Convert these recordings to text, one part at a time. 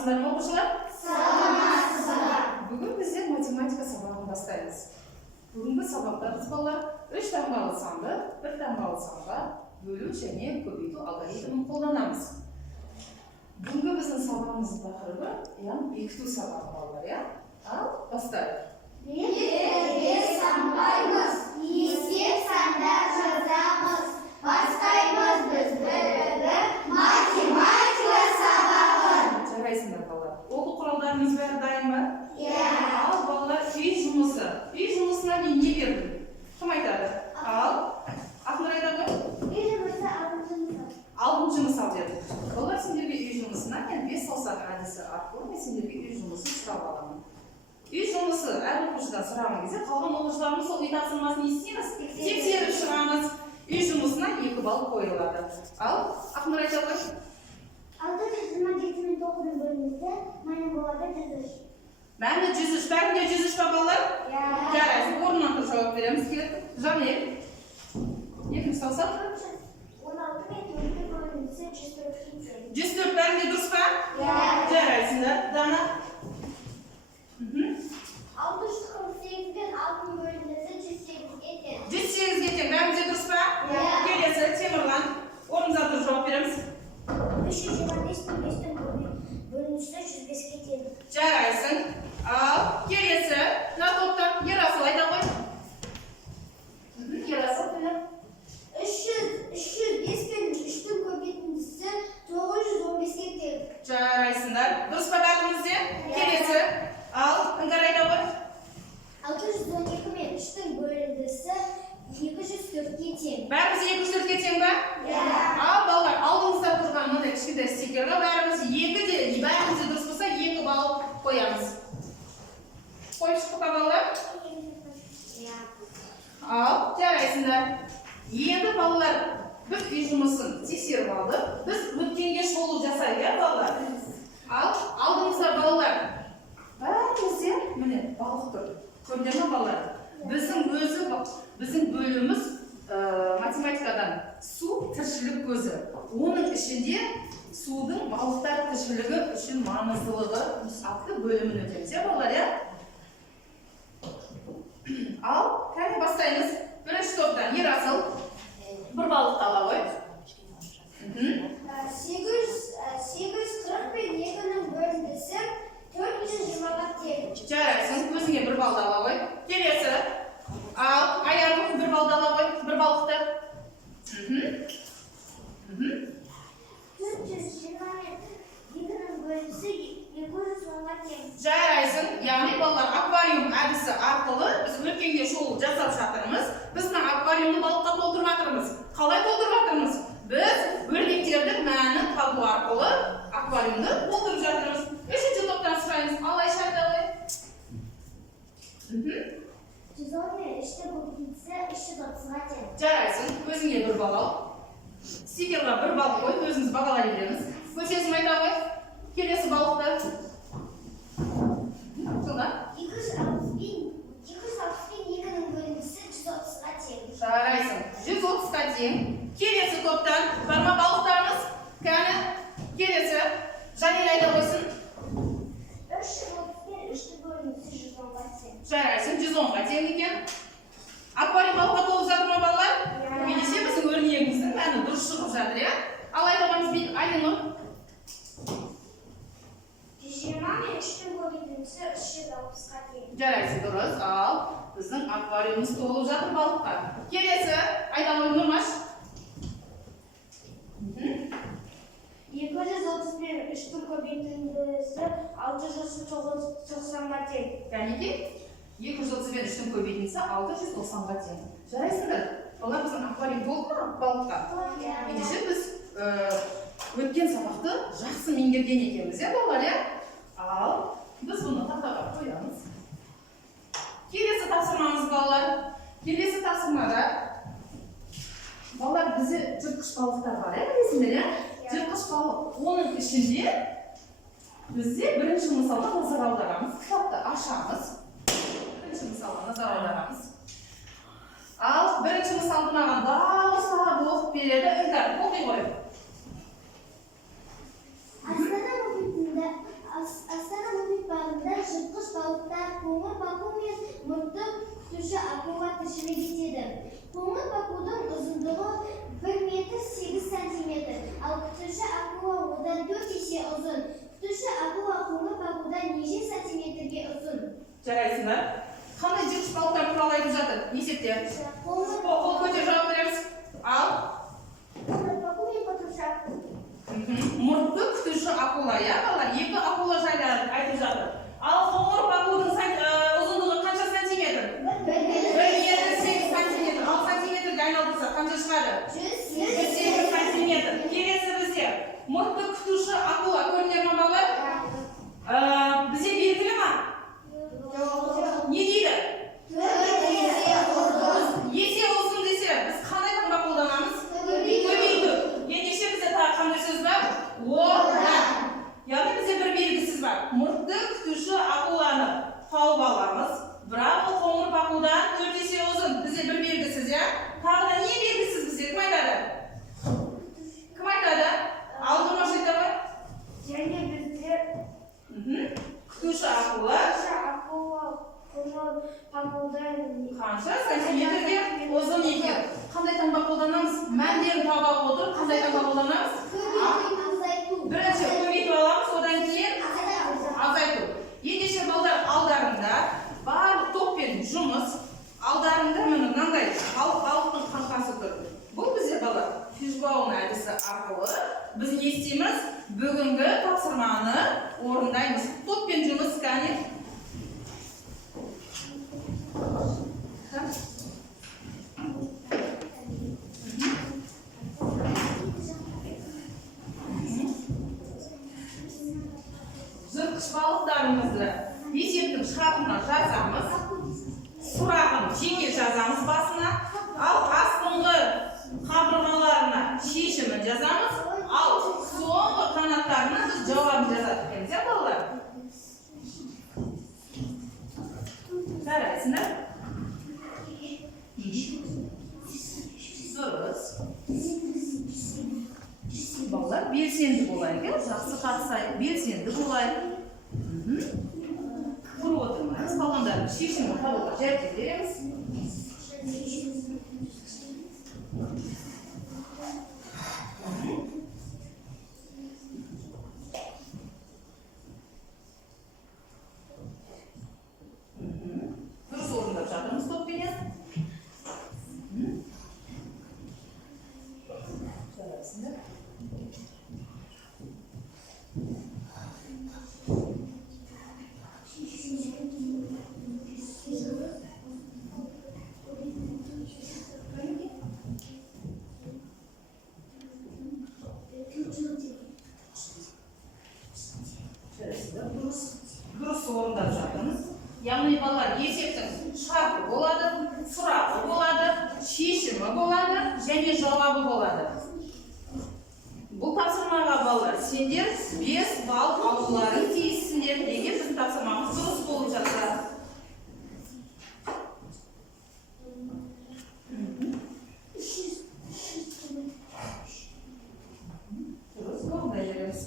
саламатсыздар ма оқушылар? Саламатсыздар. Бүгін біздер математика сабағын бастаймыз. Бүгінгі сабақта біз балалар 3 таңбалы санды 1 таңбалы санға бөлу және көбейту алгоритмін қолданамыз. Бүгінгі біздің сабағымыздың тақырыбы бекіту сабағы балалар, Ал бастайық. Біз санбаймыз, есеп сандар жазамыз. Бастаймыз біз бірігіп математика сабағын. Жарайсыңдар балалар. Оқу құралдарыңыз бәрі дайын ма? Ал балалар үй жұмысы. Үй жұмысына мен не бердім? Кім айтады? Ал Ақнұр айтады ғой? Үй жұмысы 6-шы мысал бердім. Балалар сендерге үй жұмысына 5 саусақ әдісі арқылы мен сендерге үй жұмысын сұрап аламын. Үй жұмысы әр оқушыдан сұраған кезде қалған оқушыларымыз сол үй тапсырмасын не істейміз? Тексеріп шығамыз. Үй жұмысына 2 балл қойылады. Ал Ақнұр айтады ғой? 627 9 бөлінсе, мәні болады 103. Мәні 103, бәрінде 103 ба балалар? Жарайсың, орнынан тұрып жауап береміз. Жанел, екінші саусақ? 16 мен 2 бөлінсе 104. 104 бәрінде дұрыс па? Жарайсыңдар. Дана? 648 мен 6 бөлінсе 108-ге тең. 108-ге тең, бәрінде дұрыс па? Келесі, Темірлан, орнымыздан тұрып жауап береміз. 325 мен 5 бөлінсе 105-ге тең. Жарайсың. Ал келесі, мына топтан Ерасыл айта ғой. Ерасыл білем. 305 пен 3-тің көбейтіндісі 915-ге тең. Жарайсыңдар. Дұрыс па бәрімізде? Келесі. Ал Іңгар айта ғой. 612 мен 3-тің бөліндісі 204-ге тең. Бәріміз 204-ге тең ба? Ал балалар, алдыңызда тұрған мынандай кішкентай стикерге бәріміз дұрыс болса 2 балл қоямыз. Қойып шықтық па балалар? Ал жарайсыңдар. Енді балалар, біз үй жұмысын тексеріп алдық. Біз өткенге шолу жасайық, балалар. Ал алдыңызда балалар, бәрімізде міне балық тұр. Көрдіңіздер ме балалар? Біздің бөліміміз математикадан су тіршілік көзі. Оның ішінде судың балықтар тіршілігі үшін маңыздылығы атты бөлімін өтеміз, балалар, Ал кәне бастаймыз. Бірінші топтан Ерасыл 1 балықты ала ғой. 840 пен 2-нің бөліндісі 420-ға тең. Жарайсың, өзіңе 1 балды ала ғой. Келесі. Ал Аян 1 балды ала ғой, 1 балықты. 420 мен 2-нің бөліндісі 210-ға тең. Жарайсың, яғни балалар аквариум әдісі арқылы біз өткенге шолу жасап жатырмыз. Біз аквариумды балыққа толтырып жатырмыз. Қалай толтырып жатырмыз? Біз өрнектердің мәнін табу арқылы аквариумды толтырып жатырмыз. Үшінші топтан сұраймыз. Ал Айша айта ғой. 110 мен 3-тің көбейтіндісі 330-ға тең. Жарайсың, өзіңе 1 балл ал. Стикерға 1 балл қойып, өзіңіз бағалай береміз. Көшесін айта ғой. Келесі балықты. 260 пен 2-нің бөліндісі 130-ға тең. Жарайсың, 130-ға тең. Келесі топтан бар ма балықтарымыз? Кәне, келесі. Жанел айта қойсын. 330 пен 3-тің бөліндісі 110-ға тең. Жарайсың, 110-ға тең екен. Аквариум балыққа толып жатыр ма балалар? Ендеше біздің өрнегіміздің мәні дұрыс шығып жатыр, Ал айта қойыңыз Айнұр. 120 мен 3-тің көбейтіндісі 360-ға тең. Жарайсың, дұрыс. Ал біздің аквариумымыз толып жатыр балыққа. Келесі, айта ғой Нұрмаш. 230 мен 3-тің көбейтіндісі 690-ға тең. Кәнеке, 230 мен 3-тің көбейтіндісі 690-ға тең. Жарайсыңдар. Олар біздің аквариум толды ма балыққа? Ендеше біз өткен сабақты жақсы меңгерген екенбіз, балалар, Ал біз бұны тақтаға қоямыз. Келесі тапсырмамыз, балалар. Келесі тапсырмада балалар бізде жыртқыш балықтар бар, білесіңдер, Жыртқыш балық. Оның ішінде бізде бірінші мысалға назар аударамыз. Кітапты ашамыз. Бірінші мысалға назар аударамыз. Ал бірінші мысалды маған дауыстап оқып береді. Іңкәр, оқи ғой. Астана мұхитында балықтар қоңыр баку мен мұртты күтуші акула тіршілік етеді. Қоңыр бакудың ұзындығы 1 метр 8 сантиметр, ал күтуші акула одан 4 есе ұзын. Күтуші акула қоңыр бакудан неше сантиметрге ұзын? Жарайсыңдар. Қандай жыртқыш балықтар туралы айтып жатыр? Есепте. Қол көтер жауап береміз. Ал Қоңыр баку мен күтуші акула. Мұртты күтуші акула, иә, балалар? Екі акула жайлы айтып жатыр. Ал қоңыр бакудың ұзындығы қанша сантиметр? 1 метр 8 сантиметр. Ал сантиметрге айналдырса қанша шығады? 108 сантиметр. Келесі бізде мұртты күтуші акула көрінер ме балалар? Бізде белгілі ма? Не дейді? Есе ұзын десе, біз қандай таңба қолданамыз? Көбейту. Ендеше бізде тағы қандай сөз бар? Одан. Яғни бізде бір белгісіз бар. Мұртты күтуші акуланы тауып аламыз. Бірақ ол қоңыр бакудан 4 есе ұзын. Бізде бір белгісіз, иә? Тағы да не белгісіз бізде? Кім айтады? Кім айтады? Алдырмаш айта ма? Және бізде Күтуші акула қоңыр бакудан қанша сантиметрге ұзын екен? Қандай таңба қолданамыз? Мәндерін таба отырып, қандай таңба қолданамыз? Бірінші көбейтіп аламыз, одан кейін азайту. Ендеше балдар алдарында барлық топпен жұмыс, алдарында мынандай балықтың қаңқасы тұр. Бұл бізде балдар фишбаун әдісі арқылы біз не істейміз? Бүгінгі тапсырманы орындаймыз. Топпен жұмыс кәне. Жыртқыш балықтарымызды есептің шартына жазамыз. Сұрағын жеке жазамыз басына. Ал астыңғы қабырғаларына шешімін жазамыз. Ал соңғы қанаттарына біз жауабын жазады екенбіз, иә балалар? Жарайсыңдар? Дұрыс. Балалар белсенді болайық, жақсы қатысайық, белсенді болайық. Тұрып отырмайық, балғандардың шешімін табуға жәрдем береміз. Дұрыс орындап жатырмыз топпенен. Жарайсыңдар? Дұрыс орындап жатырмыз. Яғни балалар есептің шарты болады, сұрағы болады, шешімі болады және жауабы болады. Бұл тапсырмаға балалар сендер 5 балл алуларың тиіссіңдер. Егер біздің тапсырмамыз дұрыс болып жатса. Дұрыс орындай береміз.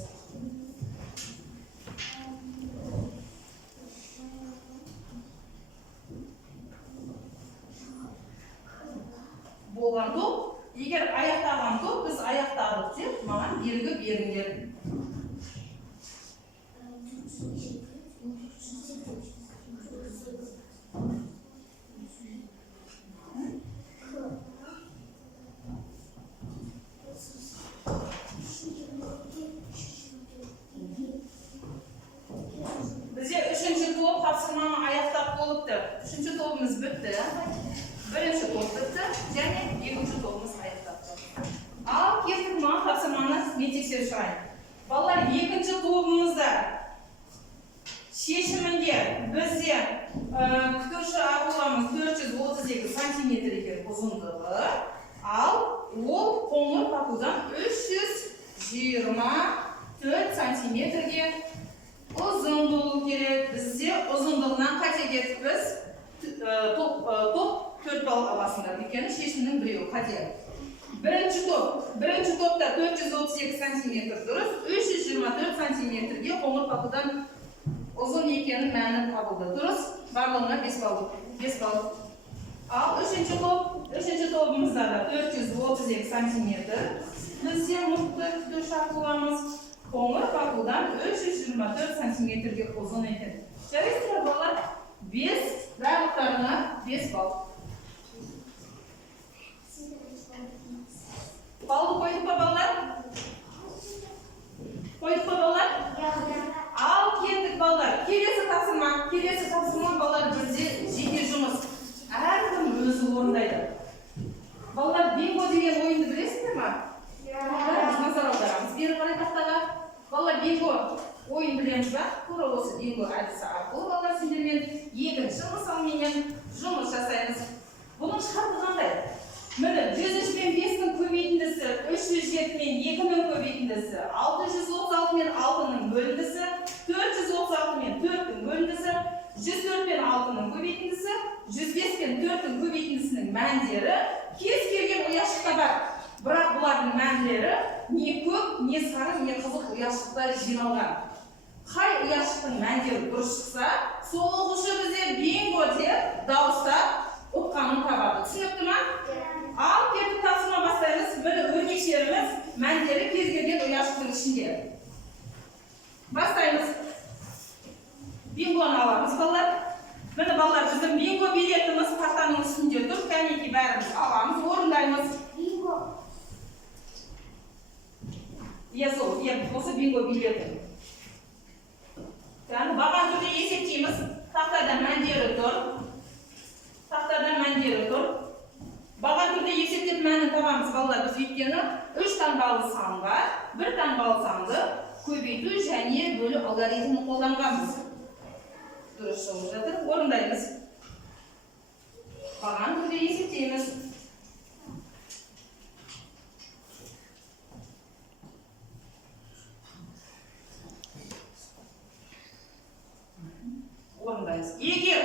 Болған топ, егер аяқтаған топ, біз аяқтадық деп, маған белгі беріңдер. Бізде 3-ші топ тапсырманы аяқтап болыпты. 3-ші тобымыз бітті. 1-ші топ бітті және 2-ші тобымыз аяқтапты. Ал кеттік маған тапсырманы мен тексеріп шығайын. Балалар, 2-ші тобымызда шешімінде бізде күтуші акуламыз 432 сантиметр екен ұзындығы, ал ол қоңыр бакудан 324 сантиметрге ұзын болу керек. Бізде ұзындығынан қате кетіппіз. Топ 4 балл аласыңдар. Өйткені шешімнің біреуі қате. Бірінші топта 432 сантиметр дұрыс, 324 сантиметрге қоңыр бакудан ұзын екен. екенін мәні табылды. Дұрыс? Барлығына 5 балл. 5 балл. Ал үшінші тобымызда да 432 сантиметр. Бізде мұртты күтуші ақуамыз қоңыр бақылдан 324 сантиметрге ұзын екен. Жарайсыздар балалар, 5 барлықтарына 5 балл. Балды қойдық па балалар? Қойдық па балалар? Ал кеттік балалар. Келесі тапсырма балалар бізде жеке жұмыс. Әркім өзі орындайды. Балалар, бинго деген ойынды білесіңдер ма? Біз назар аударамыз. Бері қарай тақтаға. Балалар, бинго ойын білеміз ба? Тура осы бинго әдісі арқылы балалар сендермен екінші мысалменен жұмыс жасаймыз. Бұның шарты қандай? Міне, 103 мен 5-нің көбейтіндісі, 307 мен 2-нің көбейтіндісі, 636 мен 6-нің бөліндісі, 436 мен 4-нің бөліндісі, 104 мен 6-нің көбейтіндісі, 105 мен 4-нің көбейтіндісінің мәндері кез келген ұяшықта бар. Бірақ бұлардың мәндері не көк, не сары, не қызық ұяшықтар жиналған. Қай ұяшықтың мәндері дұрыс шықса, сол оқушы бізде бинго деп дауыстап ұтқанын табады. Түсінікті ма? Ал кеттік тапсырма бастаймыз. Міне өрнекшеріміз мәндері кез келген ұяшықтың ішінде. Бастаймыз. Бингоны аламыз балалар. Міне балалар, біздің бинго билетіміз тақтаның үстінде тұр. Кәнеки бәріміз аламыз, орындаймыз. Бинго. Осы бинго билеті. Баған түрде есептейміз. Тақтада мәндері тұр. Баған түрде есептеп мәнін табамыз балалар. Біз өйткені 3 таңбалы сан бар. 1 таңбалы санды көбейту және бөлу алгоритмін қолданғанбыз. Дұрыс шығып жатыр. Орындаймыз. Баған түрде есептейміз. Орындаймыз. Егер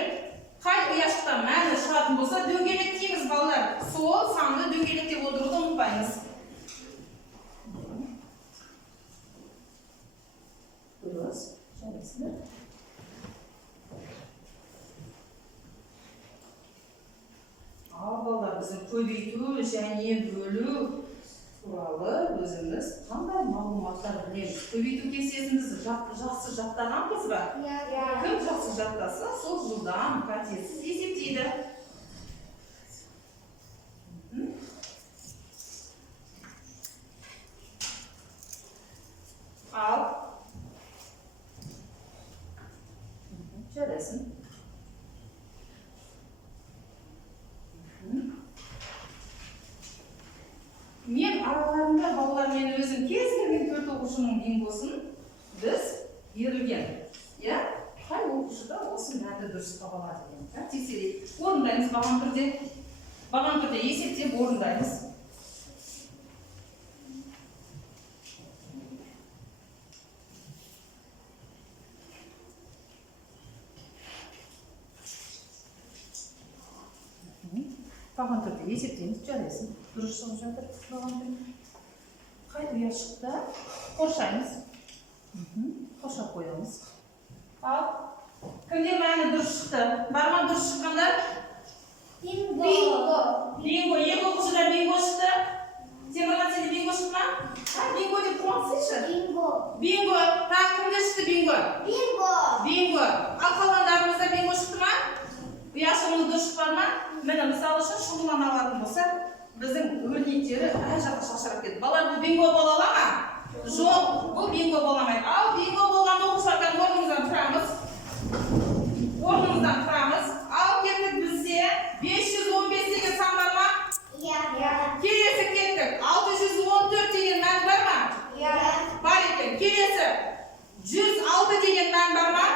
қай ұяшықта мәні шығатын болса, дөңгелектейміз балалар. Сол санды дөңгелектеп отыруды ұмытпаймыз. Дұрыс. Жарайсыздар. Ал балалар, біздің көбейту және бөлу туралы өзіміз қандай мағлұматтар білеміз? Көбейту кестесімізді жақсы жаттағанбыз ба? Кім жақсы жаттаса, сол жылдам, қатесіз есептейді. Ал жарайсың. Мен араларында балалар мен өзім кез келген 4 оқушының бингосын біз берілген. Қай оқушыда осы мәнді дұрыс таба алады екен? Тексерейік. Орындаймыз баған түрде. Баған түрде есептеп орындаймыз. Баған түрде есептейміз, жарайсың. Дұрыс шығып жатыр. Баған түрде. Қай ұяшықта қоршаймыз. Қоршап қоямыз. Ал, кімде мәні дұрыс шықты? Барма дұрыс шыққандар? Бинго. Бинго. Екі оқушыда бинго шықты. Темірған сенде бинго шықты ма? Бинго деп қуансайшы. Бинго. Так, кімде шықты бинго? Бинго. Ал қалғандарымызда бинго шықты ма? Ұяшығымыз дұрыс шықпады ма? Мені мысал үшін шұғылан алатын болса, біздің өрнектері әр жаққа шашырап кетті. Балалар, бұл бинго бола ала ма? Жоқ, бұл бинго боламайды. Ал бинго болған оқушылардан орнымыздан тұрамыз. Ал кеттік бізде 515 деген сан бар ма? Келесі кеттік. 614 деген мән бар ма? Бар екен. Келесі 106 деген мән бар ма?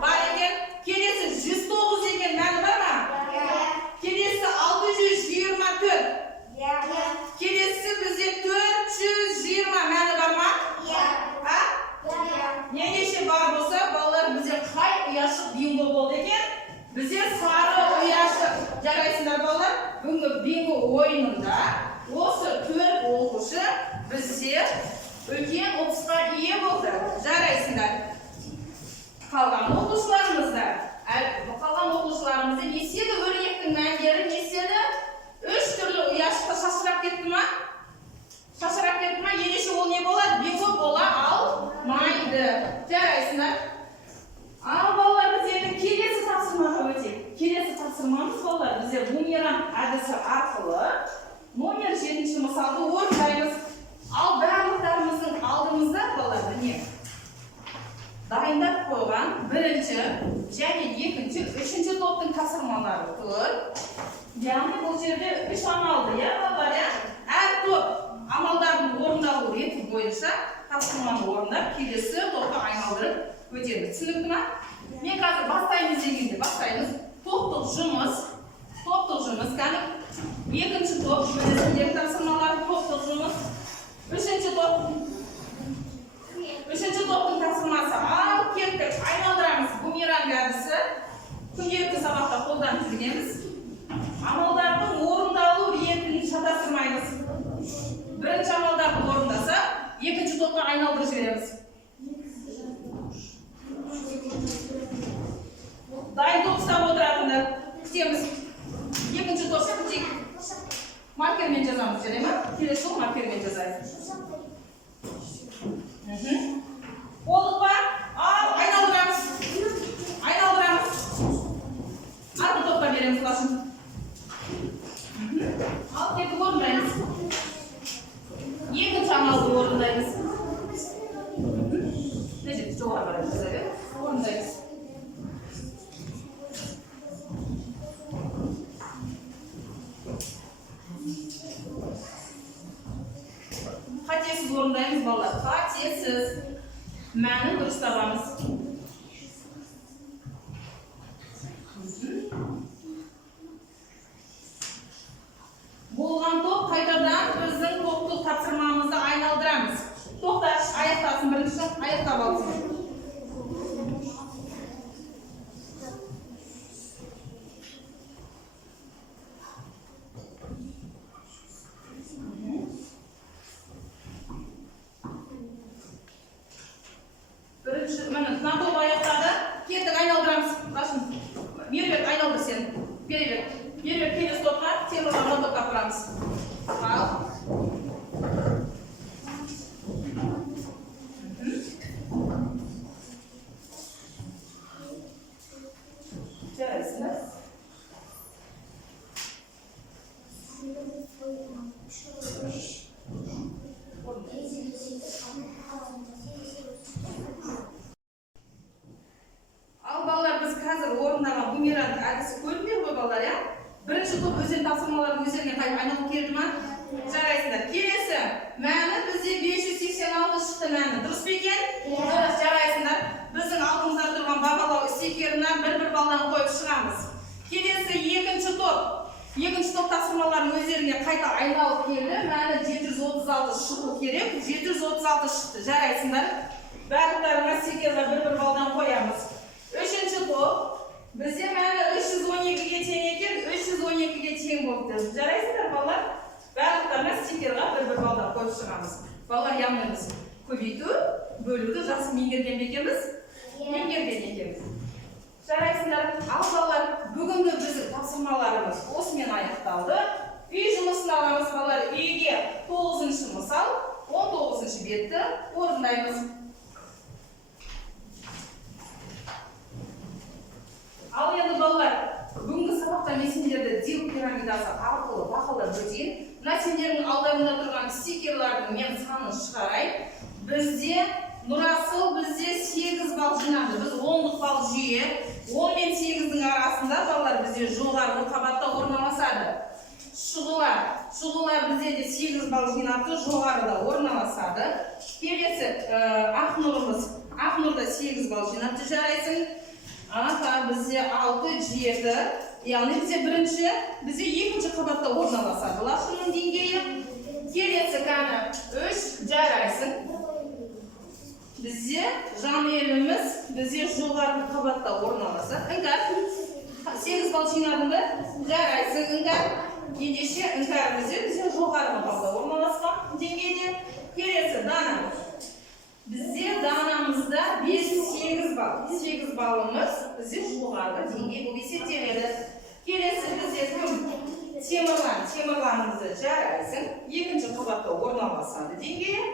Бар екен. Келесі 109 деген мән бар ма? Келесі 624. Келесі бізде 420 мәні бар ма? Неше бар болса, балалар бізде қай ұяшық бинго болды екен? Бізде сары ұяшық. Жарайсыңдар балалар? Бүгінгі бинго ойынында осы 4 оқушы бізде үлкен ұтысқа ие болды. Жарайсыңдар. Қалған оқушы жарайсыңдар. Ал балалар, біз енді келесі тапсырмаға өтейік. Келесі тапсырмамыз балалар, бізде бумеранг әдісі арқылы номер 7-ші мысалды орындаймыз. Ал барлықтарымыздың алдымызда балалар, міне дайындап қойған бірінші және екінші, үшінші топтың тапсырмалары тұр. Яғни бұл жерде 3 амалды, балалар, әр топ амалдардың орындалу реті бойынша тапсырманы орындап, келесі топқа айналдырып өтеміз. Түсінікті ме? Мен қазір бастаймыз дегенде бастаймыз. Топтық жұмыс. Кәні екінші топ, өздеріндегі тапсырмалары топтық жұмыс. Үшінші топтың тапсырмасы. Ал кеттік, айналдырамыз. Бумеранг әдісі. Күнделікті сабақта қолданып жүргенбіз. Амалдардың орындалу ретін шатастырмаймыз. Бірінші амалдарды орындаса, екінші топқа айналдырып жібереміз. Дайын топ ұстап отыратындар. Күтеміз. Екінші топша күтейік. Маркермен жазамыз, жарай ма? Келесі жол маркермен жазайық. Болдық па? Ал, айналдырамыз. Арғы топқа береміз лашын. Ал, кеттік орындаймыз. Екінші амалды орындаймыз. Не жетті, жоғары қарап жазайық. Орындаймыз. Қатесіз орындаймыз, балалар. Қатесіз. Мәні дұрыс табамыз. Болған топ қайтадан біздің топтық тапсырмамызды айналдырамыз. Тоқташ, аяқтасын бірінші, аяқтап алсын. Бірінші, міне, мына топ аяқтады. Кеттік, айналдырамыз. Қашын, мербек, айналдыр сен. Беребек, келесі топқа, темірларына топқа құрамыз. Ал. Жарайсыңдар. Ал балалар, біз қазір орындаған бумеранг әдісі көрінбей ғой балалар, Бірінші топ өздерінің тапсырмаларын өздеріне қайып айналып келді ма? Жарайсыңдар. Келесі мәні бізде 586 шықты мәні. Дұрыс па екен? Дұрыс, жарайсыңдар. Біздің алдымызда тұрған бағалау стикерінен бір балдан қойып шығамыз. Келесі екінші топ тапсырмаларын өздеріне қайта айналып келді. Мәні 736 шығу керек. 736 шықты. Жарайсыңдар. Барлықтарына стикерлер бір балдан қоямыз. Үшінші топ бізде мәні 312-ге тең екен, 312-ге тең болыпты. Жарайсыңдар, балалар? Барлықтарына стикерға бір балдан қойып шығамыз. Балалар, яғни біз көбейту, бөлуді жақсы меңгерген екенбіз? Меңгерген екенбіз. Жарайсыңдар. Ал балалар, бүгінгі біздің тапсырмаларымыз осымен аяқталды. Үй жұмысын аламыз, балалар. Үйге 9-шы мысал, 19-шы бетті орындаймыз. Ал енді балалар, бүгінгі сабақта мен сендерді дел пирамидасы арқылы бақылап өтейін. Мына сендердің алдарында тұрған стикерлердің мен санын шығарайын. Бізде Нұрасыл 8 балл жинады. Біз 10-лық балл жүйе. 10 мен 8-дің арасында балалар бізде жоғарғы қабатта орналасады. Шұғылар бізде де 8 балл жинапты, жоғарыда орналасады. Келесі Ақнұрда 8 балл жинапты, жарайсың. Бізде 6-7, яғни бізде екінші қабатта орналасады. Лашының деңгейі. Келесі кәні 3, жарайсың. Бізде жанеліміз жоғарғы қабатта орналасады. Үңкар, 8 балл жинадың ба? Жарайсың, үңкар. Ендеше үңкар бізде жоғарғы қабатта орналасқан деңгейде. Келесі дана. Бізде данамызда 8 балл. 8 баллымыз бізде жоғарғы деңгей болып есептеледі. Келесі бізде темірланымызды жарайсың. Екінші қабатта орналасады деңгейі.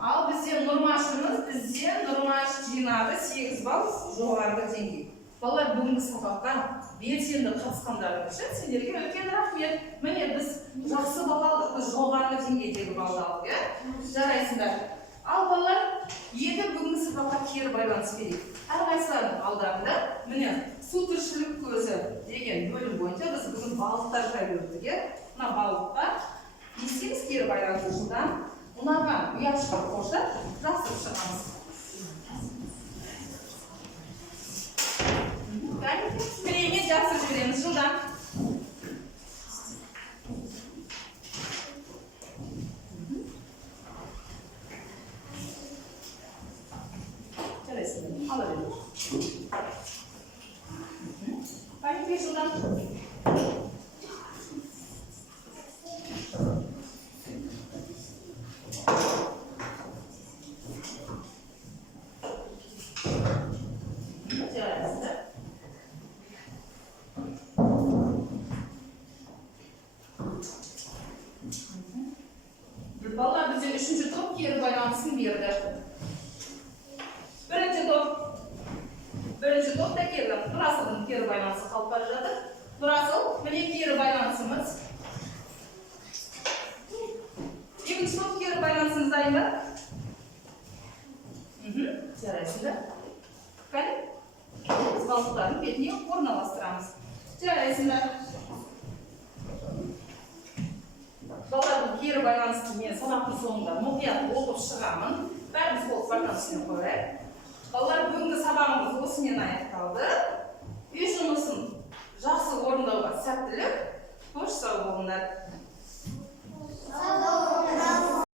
Ал бізде нұрмашымыз бізде Нұрмаш жинады 8 балл жоғарғы деңгей. Балалар бүгінгі сабаққа белсенді қатысқандар үшін сендерге үлкен рахмет. Міне біз жақсы балл алдық, біз жоғарғы деңгейдегі балл алдық, жарайсыңдар. Ал балалар, енді бүгінгі сабаққа кері байланыс берейік. Әрқайсылардың алдарында міне су тіршілік көзі деген бөлім бойынша біз бүгін балықтар жайлы көрдік. Мына балыққа не істейміз кері байланыс жылдан ұнаған ұяшқа қосып жасырып шығамыз. Кіреме жасырып жібереміз жылдан. Жарайсың, ала береміз. Пойдем жылдан. Балалар бізде үшінші топ кері байланысын берді. Бірінші топ та кері, Нұрасылдың кері байланысы қалып бара жатыр. Нұрасыл, міне кері байланысымыз. Екінші топ кері байланысымыз дайын ба? Жарайсыңдар. Қане? Біз балықтардың бетіне орналастырамыз. Жарайсыңдар. Балалардың кері байланысты мен сабақтың соңында мұқият оқып шығамын. Бәріміз болып байланысына қояйық. Балалар, бүгінгі сабағымыз осымен аяқталды. Үй жұмысын жақсы орындауға сәттілік, қош сау болыңдар.